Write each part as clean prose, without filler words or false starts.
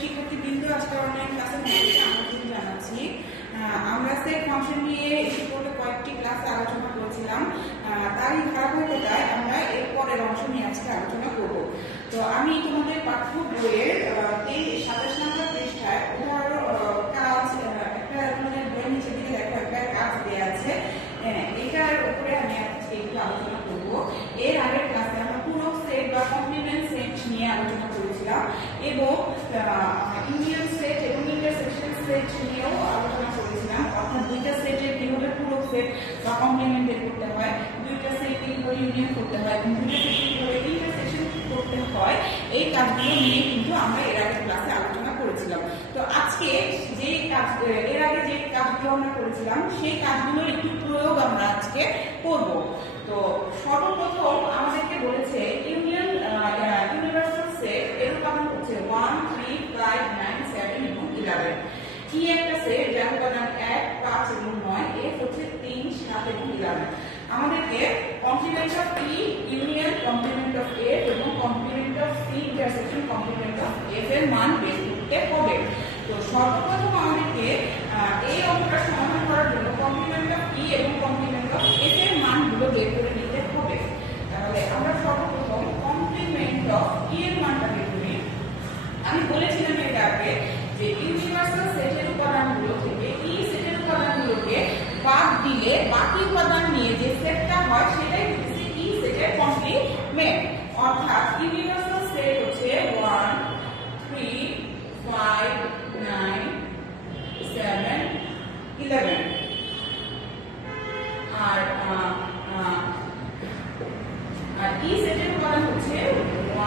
শিক্ষার্থীবৃন্দ, আজকে অনলাইন ক্লাসে আমন্ত্রণ জানাচ্ছি। আমরা সেট ফাংশন নিয়ে ইতিপূর্বে কয়েকটি ক্লাসে আলোচনা করেছিলাম। তারই ধারাবাহিকতায় আমরা এর পরের অংশ নিয়ে আজকে আলোচনা করব। তো আমি তোমাদের পাঠ্য বইয়ের 27 নম্বর পৃষ্ঠায় কাজ একটা তোমাদের বইয়ের নিচের দিকে দেখো একটা কাজ দেওয়া আছে। এটার উপরে আমি আজকে একটু আলোচনা করব। এর আগের ক্লাসে আমরা পুরো সেট বা কমপ্লিমেন্ট সেট নিয়ে আলোচনা করেছিলাম এবং ইউনিয়ন সেট এবং ইন্টারসেকশন সেট নিয়েও আলোচনা করেছিলাম। অর্থাৎ দুইটা সেটের কিভাবে পুরো সেট বা কমপ্লিমেন্ট বের করতে হয়, দুইটা সেটকে কিভাবে ইউনিয়ন করতে হয় এবং দুইটা সেটকে কিভাবে ইন্টারসেকশন করতে হয়, এই কাজগুলো নিয়ে কিন্তু আমরা এর আগের ক্লাসে আলোচনা করেছিলাম। তো আজকে এর আগে যে কাজগুলো আমরা করেছিলাম সেই কাজগুলোর একটু প্রয়োগ আমরা আজকে করব। তো সর্বপ্রথম আমাদেরকে বলেছে ইউনিভার্সাল সেট এর উপাদান হচ্ছে 1, 3, 5, 9, 7 এবং 11। কি একটা সেট যার উপাদান 1, 5 এবং 9, এফ হচ্ছে 3, 7 এবং 11। আমাদেরকে complement of E union complement of F এবং complement of C intersection complement of F এর মান বের করতে হবে। তো সর্বপ্রথম আমাদেরকে এই অঙ্কটা সমাধান করার জন্য কমপ্লিমেন্ট অফ ই এবং কমপ্লিমেন্ট অফ এফ এর মানগুলো বের করে নিতে হবে। তাহলে আমরা সর্বপ্রথম কমপ্লিমেন্ট অফ ই এর মানটা বের করি। আমি বলেছিলাম এর আগে যে ইউনিভার্সাল সেটের উপাদানগুলো থেকে ই সেটের উপাদানগুলোকে বাদ দিলে বাকি উপাদান নিয়ে যে সেটটা হয় সেটাই হচ্ছে ই সেটের কমপ্লিমেন্ট। অর্থাৎ ইউনিভার্সাল সেট হচ্ছে 1, 3, 5, 9, 7, 11। আর ই সেটের উপাদান হচ্ছে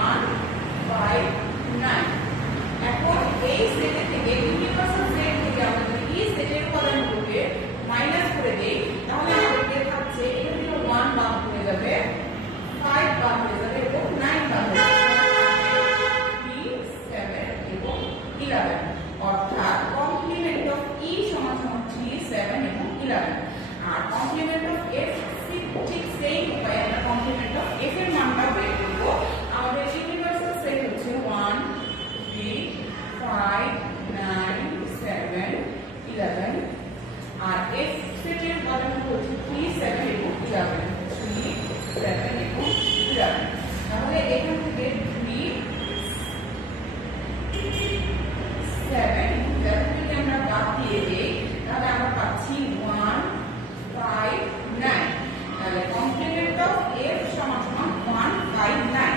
1, 5, 9। এখন এই সেট থেকে ইউনিভার্সাল সেট থেকে আমরা যদি ই সেটের উপাদানগুলোকে মাইনাস করে দেই তাহলে আমাদেরকে থাকছে এখান থেকে 1 বাদ হয়ে যাবে, 5 বাদ হয়ে যাবে এবং 9 বাদ হয়ে যাবে, 3, 7 এবং 11। অর্থাৎ কমপ্লিমেন্ট অফ ই সমান 3, 7 এবং 11। আর কমপ্লিমেন্ট অফ এফ ঠিক সেই উপায়ে আমরা কমপ্লিমেন্ট অফ এফ এর মানটা বের করব। আমাদের ইউনিভার্সাল সেট হচ্ছে 1, 3, 5, 9, 7, 11। আর এফ সেটের উপাদান হচ্ছে 3, 7 এবং 11, 3, 7 এবং 11। তাহলে এখান থেকে 3, 7 এবং 11 থেকে আমরা বাদ দিয়ে দেই তাহলে আমরা পাচ্ছি 1, 5, 9। তাহলে কমপ্লিমেন্ট অফ এফ সমান 1, 5, 9।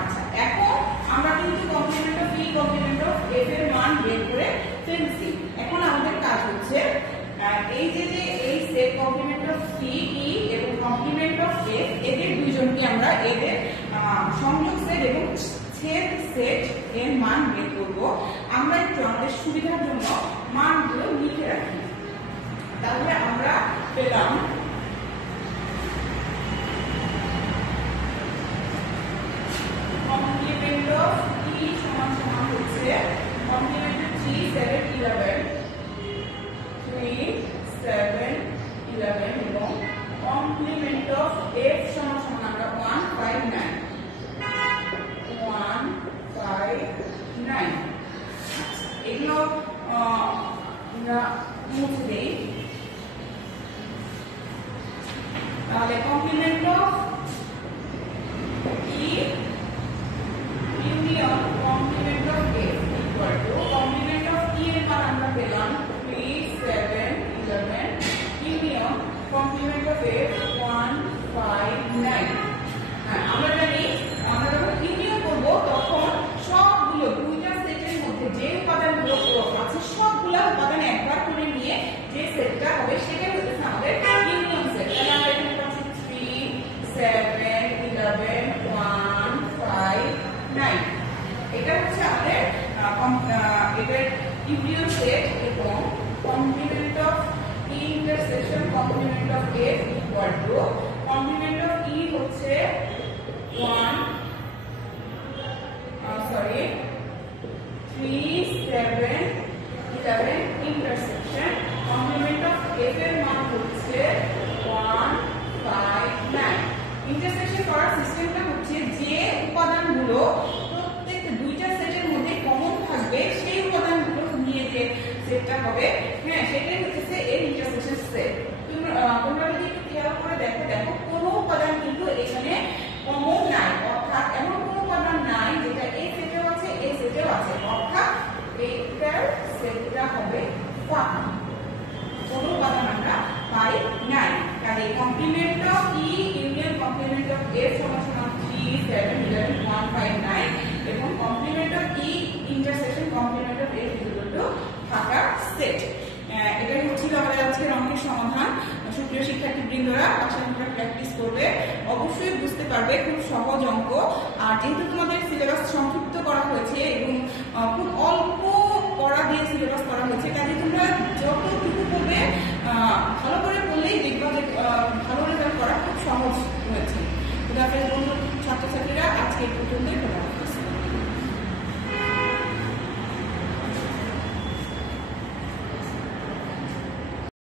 আচ্ছা, এখন আমরা কিন্তু complement of E complement of F এর মান বের করে ফেলছি। এখন আমাদের কাজ হচ্ছে এই যে এই set complement of C E এবং কমপ্লিমেন্ট অফ এফ এদের দুইজনকে আমরা এদের সংযোগ সেট এবং ছেদ সেট এর মান বের করব। আমরা একটু আমাদের সুবিধার জন্য মানগুলো লিখে রাখি। তাহলে আমরা পেলাম কমপ্লিমেন্ট অফ ই সমান হচ্ছে কমপ্লিমেন্ট অফ 3, 7, 11, 3, 7, 11 এবং কমপ্লিমেন্ট অফ এফ সমান আমরা 1, 5, 9, 1, 5, 9। এগুলো আমরা মুছে দেই। তাহলে complement of E union complement of F equal to complement of E এর মান আমরা পেলাম 3, 7, 11 ইউনিয়ন কমপ্লিমেন্ট অফ এফ 1, 5, 9। আমরা জানি আমরা যখন ইউনিয়ন করব তখন সবগুলো দুইটা সেটের মধ্যে যে উপাদানগুলো আছে সবগুলো উপাদান একবার করে নিয়ে যে সেটটা হবে সেটাই হচ্ছে আমাদের ইউনিয়ন সেট। তাহলে আমরা এখানে পাচ্ছি 3, হবে, হ্যাঁ সেটাই হচ্ছে এর ইন্টারসেকশন সেট। তোমরা যদি একটু খেয়াল করে দেখো কোনো উপাদান কিন্তু এখানে কমন নাই, অর্থাৎ এমন কোনো উপাদান নাই যেটা এই সেটেও আছে এই সেটেও আছে, অর্থাৎ এইটার সেটটা হবে ফাঁকা, কোনো উপাদান আমরা পাই নাই। তাহলে complement of E union complement of F সমান সমান 3 7 11 1 5 9 এবং complement of E intersection complement of F equal to ফাঁকা সেট। এটাই হচ্ছিল আমাদের আজকের অঙ্কের সমাধান। সুপ্রিয় শিক্ষার্থীবৃন্দরা বাসায় তোমরা প্র্যাকটিস করবে, অবশ্যই বুঝতে পারবে, খুব সহজ অঙ্ক। আর যেহেতু তোমাদের সিলেবাস সংক্ষিপ্ত করা হয়েছে এবং খুব অল্প পড়া দিয়ে সিলেবাস করা হয়েছে, কাজে তোমরা যতটুকু করবে ভালো করে পড়লেই দেখবা যে ভালো রেজাল্ট